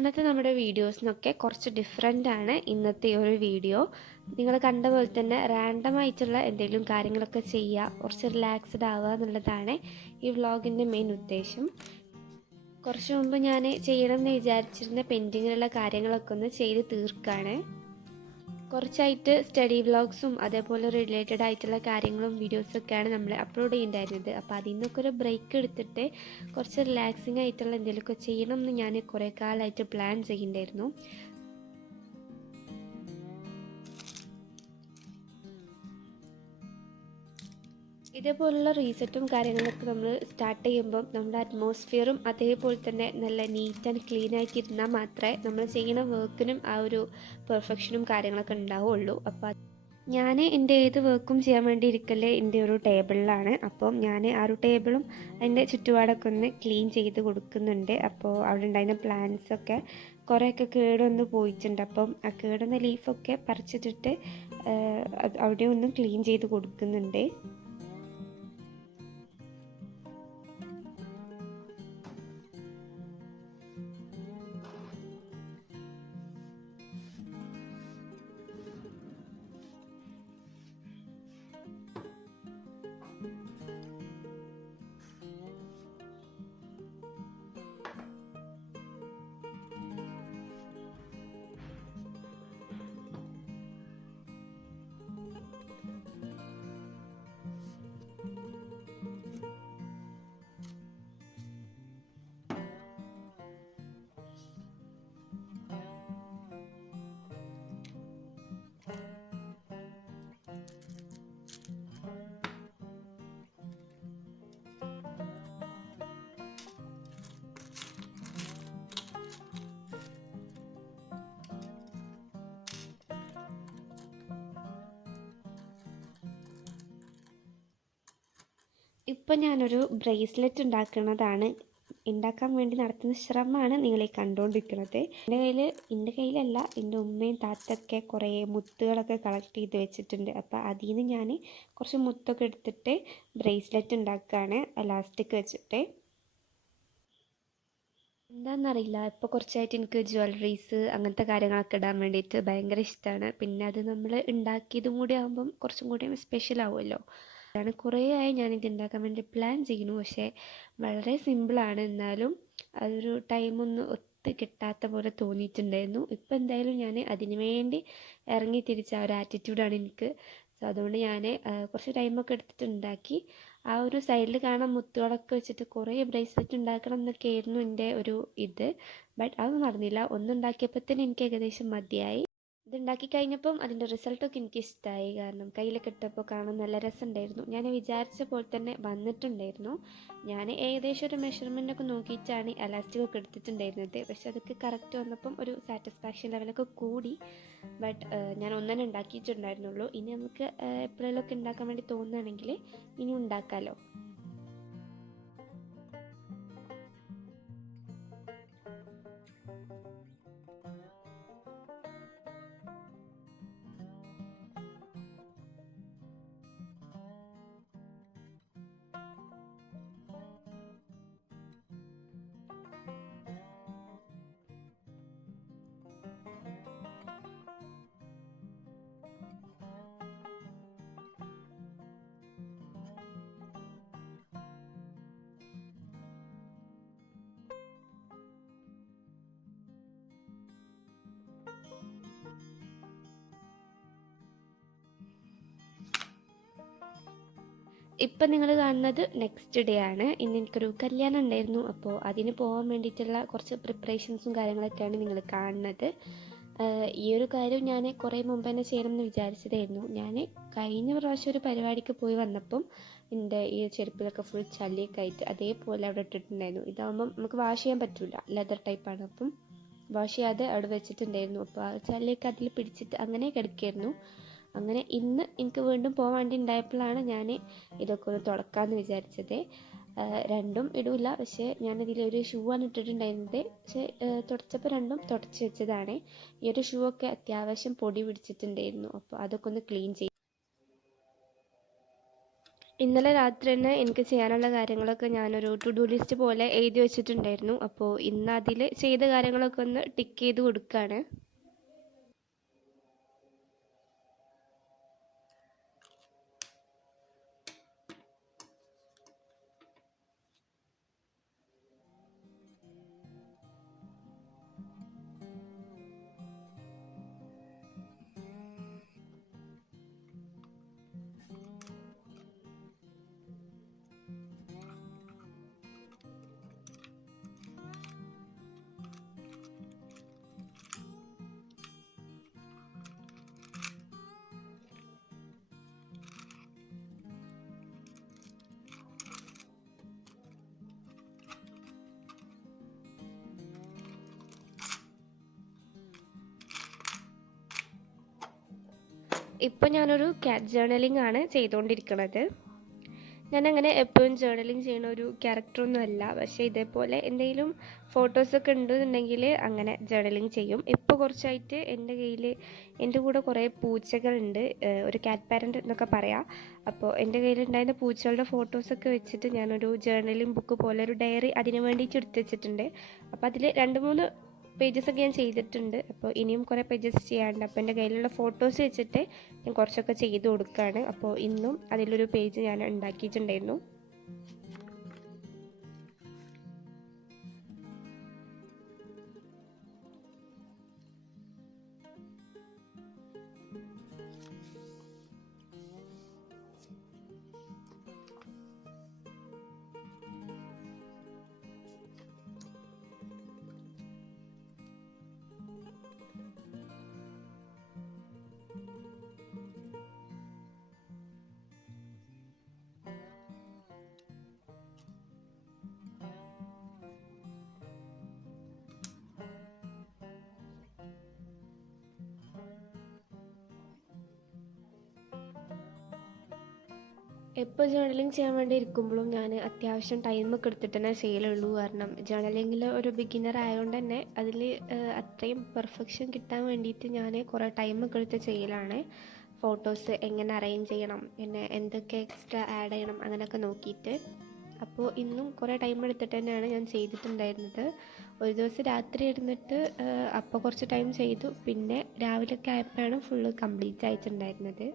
സാധാരണത്തെ നമ്മുടെ വീഡിയോസിനൊക്കെ കുറച്ച് ഡിഫറെൻ്റാണ് ഇന്നത്തെ ഒരു വീഡിയോ. നിങ്ങൾ കണ്ട പോലെ തന്നെ റാൻഡം ആയിട്ടുള്ള എന്തെങ്കിലും കാര്യങ്ങളൊക്കെ ചെയ്യുക, കുറച്ച് റിലാക്സ്ഡ് ആവുക എന്നുള്ളതാണ് ഈ വ്ളോഗിൻ്റെ മെയിൻ ഉദ്ദേശം. കുറച്ച് മുമ്പ് ഞാൻ ചെയ്യണമെന്ന് വിചാരിച്ചിരുന്ന പെൻഡിങ്ങിലുള്ള കാര്യങ്ങളൊക്കെ ഒന്ന് ചെയ്ത് തീർക്കുകയാണ്. കുറച്ചായിട്ട് സ്റ്റഡി വ്ളോഗ്സും അതേപോലെ റിലേറ്റഡ് ആയിട്ടുള്ള കാര്യങ്ങളും വീഡിയോസൊക്കെയാണ് നമ്മൾ അപ്ലോഡ് ചെയ്യുന്നുണ്ടായിരുന്നത്. അപ്പോൾ അതിൽ നിന്നൊക്കെ ഒരു ബ്രേക്ക് എടുത്തിട്ട് കുറച്ച് റിലാക്സിങ് ആയിട്ടുള്ള എന്തെങ്കിലുമൊക്കെ ചെയ്യണം എന്ന് ഞാൻ കുറേ കാലമായിട്ട് പ്ലാൻ ചെയ്യുന്നുണ്ടായിരുന്നു. ഇതേപോലുള്ള റീസെറ്റും കാര്യങ്ങളൊക്കെ നമ്മൾ സ്റ്റാർട്ട് ചെയ്യുമ്പം നമ്മുടെ അറ്റ്മോസ്ഫിയറും അതേപോലെ തന്നെ നല്ല നീറ്റ് ആൻഡ് ക്ലീൻ ആയിട്ട് ഇരുന്നാൽ മാത്രമേ നമ്മൾ ചെയ്യുന്ന വർക്കിനും ആ ഒരു പെർഫെക്ഷനും കാര്യങ്ങളൊക്കെ ഉണ്ടാവുള്ളൂ. അപ്പോൾ ഞാൻ എൻ്റെ ഏത് വർക്കും ചെയ്യാൻ വേണ്ടി ഇരിക്കല്ലേ എൻ്റെ ഒരു ടേബിളിലാണ്. അപ്പം ഞാൻ ആ ഒരു ടേബിളും അതിൻ്റെ ചുറ്റുപാടൊക്കെ ഒന്ന് ക്ലീൻ ചെയ്ത് കൊടുക്കുന്നുണ്ട്. അപ്പോൾ അവിടെ ഉണ്ടായിരുന്ന പ്ലാന്റ്സൊക്കെ കുറേയൊക്കെ കേടൊന്ന് പോയിട്ടുണ്ട്. അപ്പം ആ കേടുന്ന ലീഫൊക്കെ പറിച്ചിട്ടിട്ട് അവിടെ ഒന്ന് ക്ലീൻ ചെയ്ത് കൊടുക്കുന്നുണ്ട്. ഇപ്പം ഞാനൊരു ബ്രേസ്ലെറ്റ് ഉണ്ടാക്കാൻ വേണ്ടി നടത്തുന്ന ശ്രമമാണ് നിങ്ങളീ കണ്ടുകൊണ്ടിരിക്കുന്നത്. എൻ്റെ കയ്യിലല്ല, എൻ്റെ ഉമ്മയും താത്തൊക്കെ കുറേ മുത്തുകളൊക്കെ കളക്ട് ചെയ്ത് വെച്ചിട്ടുണ്ട്. അപ്പോൾ അതിൽ നിന്ന് ഞാൻ കുറച്ച് മുത്തൊക്കെ എടുത്തിട്ട് ബ്രേസ്ലെറ്റ് ഉണ്ടാക്കുകയാണ് എലാസ്റ്റിക് വെച്ചിട്ട്. എന്താണെന്നറിയില്ല, ഇപ്പോൾ കുറച്ചായിട്ട് എനിക്ക് ജ്വല്ലറീസ് അങ്ങനത്തെ കാര്യങ്ങളൊക്കെ ഇടാൻ വേണ്ടിയിട്ട് ഭയങ്കര ഇഷ്ടമാണ്. പിന്നെ അത് നമ്മൾ ഉണ്ടാക്കിയതും കൂടി ആകുമ്പം കുറച്ചും കൂടി സ്പെഷ്യൽ ആവുമല്ലോ. അതാണ് കുറേ ആയി ഞാനിത് ഉണ്ടാക്കാൻ വേണ്ടി പ്ലാൻ ചെയ്യുന്നു. പക്ഷേ വളരെ സിമ്പിളാണ്, എന്നാലും അതൊരു ടൈമൊന്നും ഒത്ത് കിട്ടാത്ത പോലെ തോന്നിയിട്ടുണ്ടായിരുന്നു. ഇപ്പോൾ എന്തായാലും ഞാൻ അതിന് വേണ്ടി ഇറങ്ങി തിരിച്ച ആ ഒരു ആറ്റിറ്റ്യൂഡാണ് എനിക്ക്. സോ അതുകൊണ്ട് ഞാൻ കുറച്ച് ടൈമൊക്കെ എടുത്തിട്ട് ഉണ്ടാക്കി. ആ ഒരു സൈഡിൽ കാണാൻ മുത്തുകളൊക്കെ വെച്ചിട്ട് കുറേ ബ്രേസ്ലെറ്റ് ഉണ്ടാക്കണം എന്നൊക്കെ ആയിരുന്നു എൻ്റെ ഒരു ഇത്. ബട്ട് അത് നടന്നില്ല. ഒന്നുണ്ടാക്കിയപ്പോൾ തന്നെ എനിക്ക് ഏകദേശം മതിയായി. ഇതുണ്ടാക്കി കഴിഞ്ഞപ്പം അതിൻ്റെ റിസൾട്ടൊക്കെ എനിക്ക് ഇഷ്ടമായി. കാരണം കയ്യിലൊക്കെ ഇട്ടപ്പോൾ കാണാൻ നല്ല രസമുണ്ടായിരുന്നു. ഞാൻ വിചാരിച്ച പോലെ തന്നെ വന്നിട്ടുണ്ടായിരുന്നു. ഞാൻ ഏകദേശം ഒരു മെഷർമെൻറ്റൊക്കെ നോക്കിയിട്ടാണ് എലാസ്റ്റിക് ഒക്കെ എടുത്തിട്ടുണ്ടായിരുന്നത്. പക്ഷെ അതൊക്കെ കറക്റ്റ് വന്നപ്പം ഒരു സാറ്റിസ്ഫാക്ഷൻ ലെവലൊക്കെ കൂടി. ബട്ട് ഞാൻ ഒന്നെണ്ണം ഉണ്ടാക്കിയിട്ടുണ്ടായിരുന്നുള്ളൂ. ഇനി നമുക്ക് എപ്പോഴെങ്കിലുമൊക്കെ ഉണ്ടാക്കാൻ വേണ്ടി തോന്നുകയാണെങ്കിൽ ഇനി ഉണ്ടാക്കാമല്ലോ. ഇപ്പം നിങ്ങൾ കാണുന്നത് നെക്സ്റ്റ് ഡേ ആണ്. ഇന്ന് എനിക്കൊരു കല്യാണം ഉണ്ടായിരുന്നു. അപ്പോൾ അതിന് പോകാൻ വേണ്ടിയിട്ടുള്ള കുറച്ച് പ്രിപ്പറേഷൻസും കാര്യങ്ങളൊക്കെയാണ് നിങ്ങൾ കാണുന്നത്. ഈ ഒരു കാര്യം ഞാൻ കുറേ മുമ്പ് തന്നെ ചെയ്യണമെന്ന് വിചാരിച്ചതായിരുന്നു. ഞാൻ കഴിഞ്ഞ പ്രാവശ്യം ഒരു പരിപാടിക്ക് പോയി വന്നപ്പം എൻ്റെ ഈ ചെരുപ്പിലൊക്കെ ഫുൾ ചളിയൊക്കെ ആയിട്ട് അതേപോലെ അവിടെ ഇട്ടിട്ടുണ്ടായിരുന്നു. ഇതാകുമ്പം നമുക്ക് വാഷ് ചെയ്യാൻ പറ്റില്ല, ലെതർ ടൈപ്പാണ്. അപ്പം വാഷ് ചെയ്യാതെ അവിടെ വെച്ചിട്ടുണ്ടായിരുന്നു. അപ്പോൾ ആ ചളിയൊക്കെ അതിൽ പിടിച്ചിട്ട് അങ്ങനെ കിടക്കുകയായിരുന്നു. അങ്ങനെ ഇന്ന് എനിക്ക് വീണ്ടും പോകാൻ വേണ്ടി ഉണ്ടായപ്പോഴാണ് ഞാൻ ഇതൊക്കെ ഒന്ന് തുടക്കാമെന്ന് വിചാരിച്ചത്. രണ്ടും ഇടില്ല, പക്ഷേ ഞാനതിലൊരു ഷൂ ആണ് ഇട്ടിട്ടുണ്ടായിരുന്നത്. പക്ഷേ തുടച്ചപ്പോൾ രണ്ടും തുടച്ച് വെച്ചതാണ്. ഈ ഒരു ഷൂ ഒക്കെ അത്യാവശ്യം പൊടി പിടിച്ചിട്ടുണ്ടായിരുന്നു. അപ്പോൾ അതൊക്കെ ഒന്ന് ക്ലീൻ ചെയ്യും. ഇന്നലെ രാത്രി തന്നെ എനിക്ക് ചെയ്യാനുള്ള കാര്യങ്ങളൊക്കെ ഞാനൊരു ടു ഡു ലിസ്റ്റ് പോലെ എഴുതി വെച്ചിട്ടുണ്ടായിരുന്നു. അപ്പോൾ ഇന്ന് അതിൽ ചെയ്ത കാര്യങ്ങളൊക്കെ ഒന്ന് ടിക്ക് ചെയ്ത് കൊടുക്കുകയാണ്. ഇപ്പോൾ ഞാനൊരു ക്യാറ്റ് ജേർണലിംഗ് ആണ് ചെയ്തുകൊണ്ടിരിക്കുന്നത്. ഞാനങ്ങനെ എപ്പോഴും ജേർണലിംഗ് ചെയ്യുന്ന ഒരു ക്യാരക്ടറൊന്നും അല്ല. പക്ഷേ ഇതേപോലെ എന്തെങ്കിലും ഫോട്ടോസൊക്കെ ഉണ്ടെന്നുണ്ടെങ്കിൽ അങ്ങനെ ജേർണലിംഗ് ചെയ്യും. ഇപ്പോൾ കുറച്ചായിട്ട് എൻ്റെ കൂടെ കുറേ പൂച്ചകളുണ്ട്. ഒരു ക്യാറ്റ് പാരൻ്റ് എന്നൊക്കെ പറയാം. അപ്പോൾ എൻ്റെ കയ്യിലുണ്ടായിരുന്ന പൂച്ചകളുടെ ഫോട്ടോസൊക്കെ വെച്ചിട്ട് ഞാനൊരു ജേർണലിംഗ് ബുക്ക് പോലെ ഒരു ഡയറി അതിന് വേണ്ടിയിട്ട് എടുത്ത് വെച്ചിട്ടുണ്ട്. അപ്പോൾ അതിൽ 2-3 പേജസൊക്കെ ഞാൻ ചെയ്തിട്ടുണ്ട്. അപ്പോൾ ഇനിയും കുറേ പേജസ് ചെയ്യാനുണ്ട്. അപ്പോൾ എൻ്റെ കയ്യിലുള്ള ഫോട്ടോസ് വെച്ചിട്ട് ഞാൻ കുറച്ചൊക്കെ ചെയ്ത് കൊടുക്കുകയാണ്. അപ്പോൾ ഇന്നും അതിലൊരു പേജ് ഞാൻ ഉണ്ടാക്കിയിട്ടുണ്ടായിരുന്നു. എപ്പോൾ ജേർണലിംഗ് ചെയ്യാൻ വേണ്ടി ഇരിക്കുമ്പോഴും ഞാൻ അത്യാവശ്യം ടൈമൊക്കെ എടുത്തിട്ട് തന്നെ ചെയ്യലുള്ളൂ. കാരണം ജേർണലിങ്ങിൽ ഒരു ബിഗിനർ ആയതുകൊണ്ട് തന്നെ അതിൽ അത്രയും പെർഫെക്ഷൻ കിട്ടാൻ വേണ്ടിയിട്ട് ഞാൻ കുറേ ടൈമൊക്കെ എടുത്ത് ചെയ്യലാണ്. ഫോട്ടോസ് എങ്ങനെ അറേഞ്ച് ചെയ്യണം, പിന്നെ എന്തൊക്കെ എക്സ്ട്രാ ആഡ് ചെയ്യണം, അങ്ങനെയൊക്കെ നോക്കിയിട്ട്. അപ്പോൾ ഇന്നും കുറേ ടൈം എടുത്തിട്ട് തന്നെയാണ് ഞാൻ ചെയ്തിട്ടുണ്ടായിരുന്നത്. ഒരു ദിവസം രാത്രി ഇരുന്നിട്ട് അപ്പോൾ കുറച്ച് ടൈം ചെയ്തു. പിന്നെ രാവിലെയൊക്കെ ആയപ്പോഴാണ് ഫുള്ള് കംപ്ലീറ്റ് ആയിട്ടുണ്ടായിരുന്നത്.